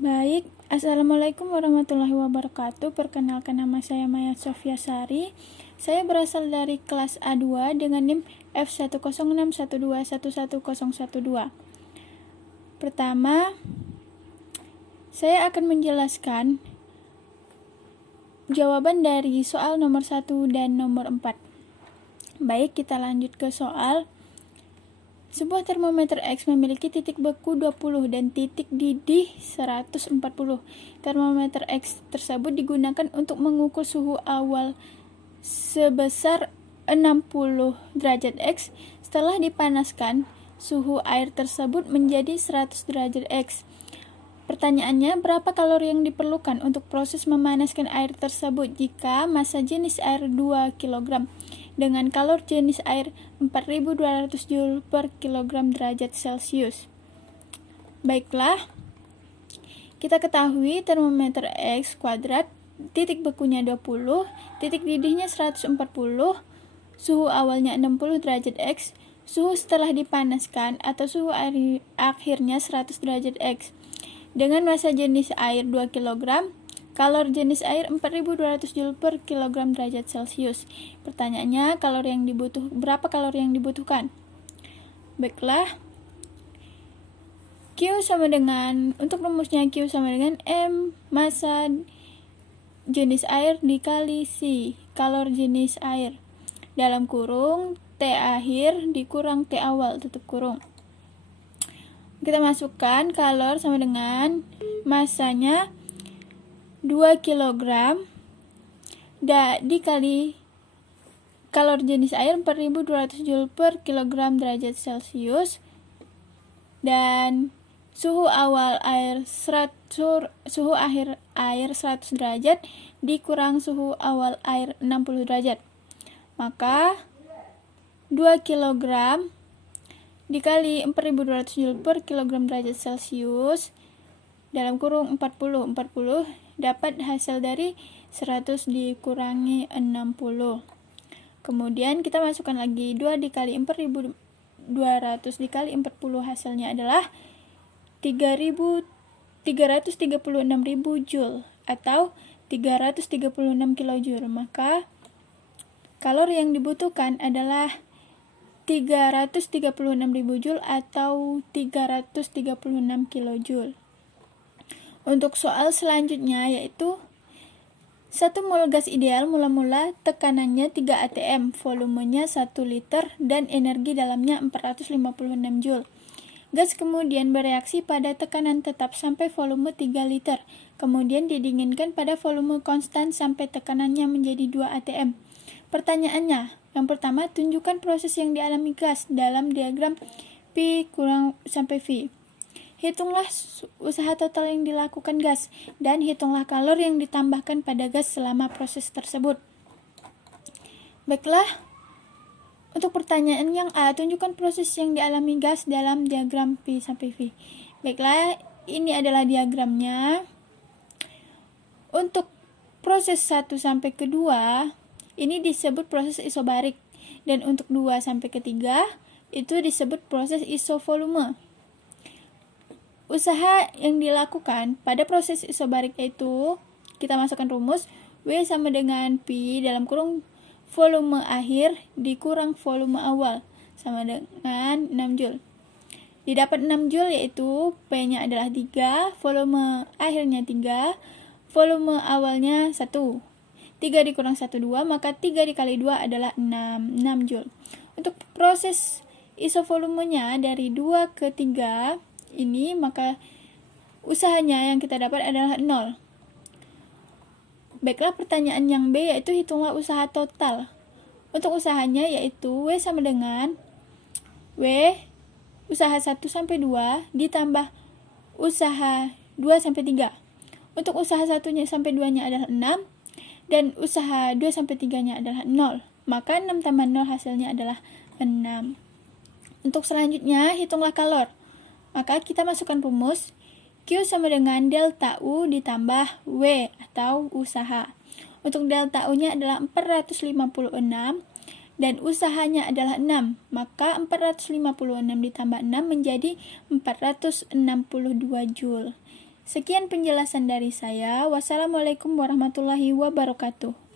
Baik, Assalamualaikum warahmatullahi wabarakatuh. Perkenalkan, nama saya Maya Sofia Sari. Saya berasal dari kelas A2 dengan NIM F10612111012. Pertama, saya akan menjelaskan jawaban dari soal nomor 1 dan nomor 4. Baik, kita lanjut ke soal. Sebuah termometer X memiliki titik beku 20 dan titik didih 140. Termometer X tersebut digunakan untuk mengukur suhu awal sebesar 60 derajat X. Setelah dipanaskan, suhu air tersebut menjadi 100 derajat X. Pertanyaannya, berapa kalori yang diperlukan untuk proses memanaskan air tersebut jika massa jenis air 2 kg dengan kalori jenis air 4200 Joule per kilogram derajat Celcius? Baiklah, kita ketahui termometer X kuadrat, titik bekunya 20, titik didihnya 140, suhu awalnya 60 derajat X, suhu setelah dipanaskan atau suhu air akhirnya 100 derajat X. Dengan massa jenis air 2 kg, kalori jenis air 4200 Joule per kilogram derajat Celcius. Pertanyaannya, berapa kalori yang dibutuhkan? Baiklah, untuk rumusnya Q sama dengan M massa jenis air dikali C kalori jenis air dalam kurung T akhir dikurang T awal tutup kurung. Kita masukkan kalori sama dengan massanya 2 kg dikali kalori jenis air 4200 Joule per kilogram derajat Celcius dan suhu akhir air 100 derajat dikurang suhu awal air 60 derajat. Maka 2 kg dikali 4200 Joule per kilogram derajat Celcius dalam kurung 40 dapat hasil dari 100 dikurangi 60. Kemudian kita masukkan lagi 2 dikali 4200 dikali 40, hasilnya adalah 336.000 Joule atau 336 kilojoule. Maka kalori yang dibutuhkan adalah 336.000 Joule atau 336 kilojoule. Untuk soal selanjutnya yaitu 1 mol gas ideal mula-mula tekanannya 3 atm, volumenya 1 liter dan energi dalamnya 456 Joule. Gas kemudian bereaksi pada tekanan tetap sampai volume 3 liter, kemudian didinginkan pada volume konstan sampai tekanannya menjadi 2 atm. Pertanyaannya, yang pertama, tunjukkan proses yang dialami gas dalam diagram P kurang sampai V. Hitunglah usaha total yang dilakukan gas dan hitunglah kalori yang ditambahkan pada gas selama proses tersebut. Baiklah, untuk pertanyaan yang A, tunjukkan proses yang dialami gas dalam diagram P sampai V. Baiklah, ini adalah diagramnya. Untuk proses 1 sampai ke 2, ini disebut proses isobarik, dan untuk 2 sampai ke 3 itu disebut proses isovolume. Usaha yang dilakukan pada proses isobarik itu, kita masukkan rumus W sama dengan P dalam kurung volume akhir dikurang volume awal sama dengan 6 Joule. Didapat 6 Joule yaitu P-nya adalah 3, volume akhirnya 3, volume awalnya 1. 3 dikurang 1, 2, maka 3 dikali 2 adalah 6 Joule. Untuk proses isovolumenya dari 2 ke 3 ini, maka usahanya yang kita dapat adalah 0. Baiklah, pertanyaan yang B yaitu hitunglah usaha total. Untuk usahanya yaitu W sama dengan W usaha 1 sampai 2 ditambah usaha 2 sampai 3. Untuk usaha 1 sampai 2-nya adalah 6 dan usaha 2 sampai 3-nya adalah 0. Maka 6 tambah 0 hasilnya adalah 6. Untuk selanjutnya, hitunglah kalor. Maka kita masukkan rumus Q sama dengan delta U ditambah W atau usaha. Untuk delta U-nya adalah 456 dan usahanya adalah 6, maka 456 ditambah 6 menjadi 462 Joule. Sekian penjelasan dari saya. Wassalamualaikum warahmatullahi wabarakatuh.